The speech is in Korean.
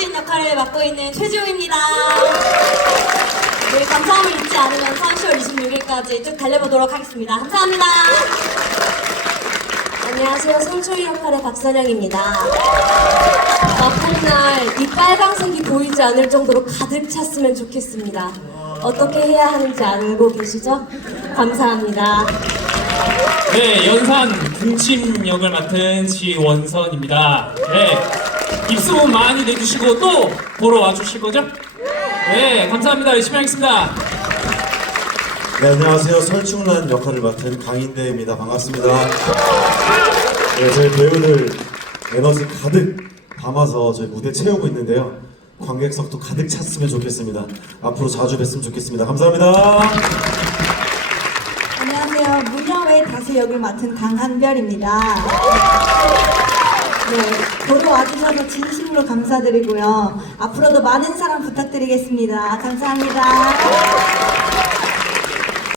역할을 맡고 있는 최지용입니다. 네, 감사함을 잊지 않으면서 10월 26일까지 쭉 달려보도록 하겠습니다. 감사합니다. 안녕하세요. 송초희 역할의 박선영입니다. 마포날 이 빨강색이 보이지 않을 정도로 가득 찼으면 좋겠습니다. 어떻게 해야 하는지 알고 계시죠? 감사합니다. 네, 연산 궁침 역을 맡은 지원선입니다. 네, 입소문 많이 내주시고 또 보러 와주실 거죠? 네, 감사합니다. 열심히 하겠습니다. 네, 안녕하세요. 설충란 역할을 맡은 강인대입니다. 반갑습니다. 네, 저희 배우들 에너지 가득 담아서 저희 무대 채우고 있는데요. 관객석도 가득 찼으면 좋겠습니다. 앞으로 자주 뵀으면 좋겠습니다. 감사합니다. 안녕하세요. 무녀의 다수 역을 맡은 강한별입니다. 네, 보러 와주셔서 진심으로 감사드리고요. 앞으로도 많은 사랑 부탁드리겠습니다. 감사합니다.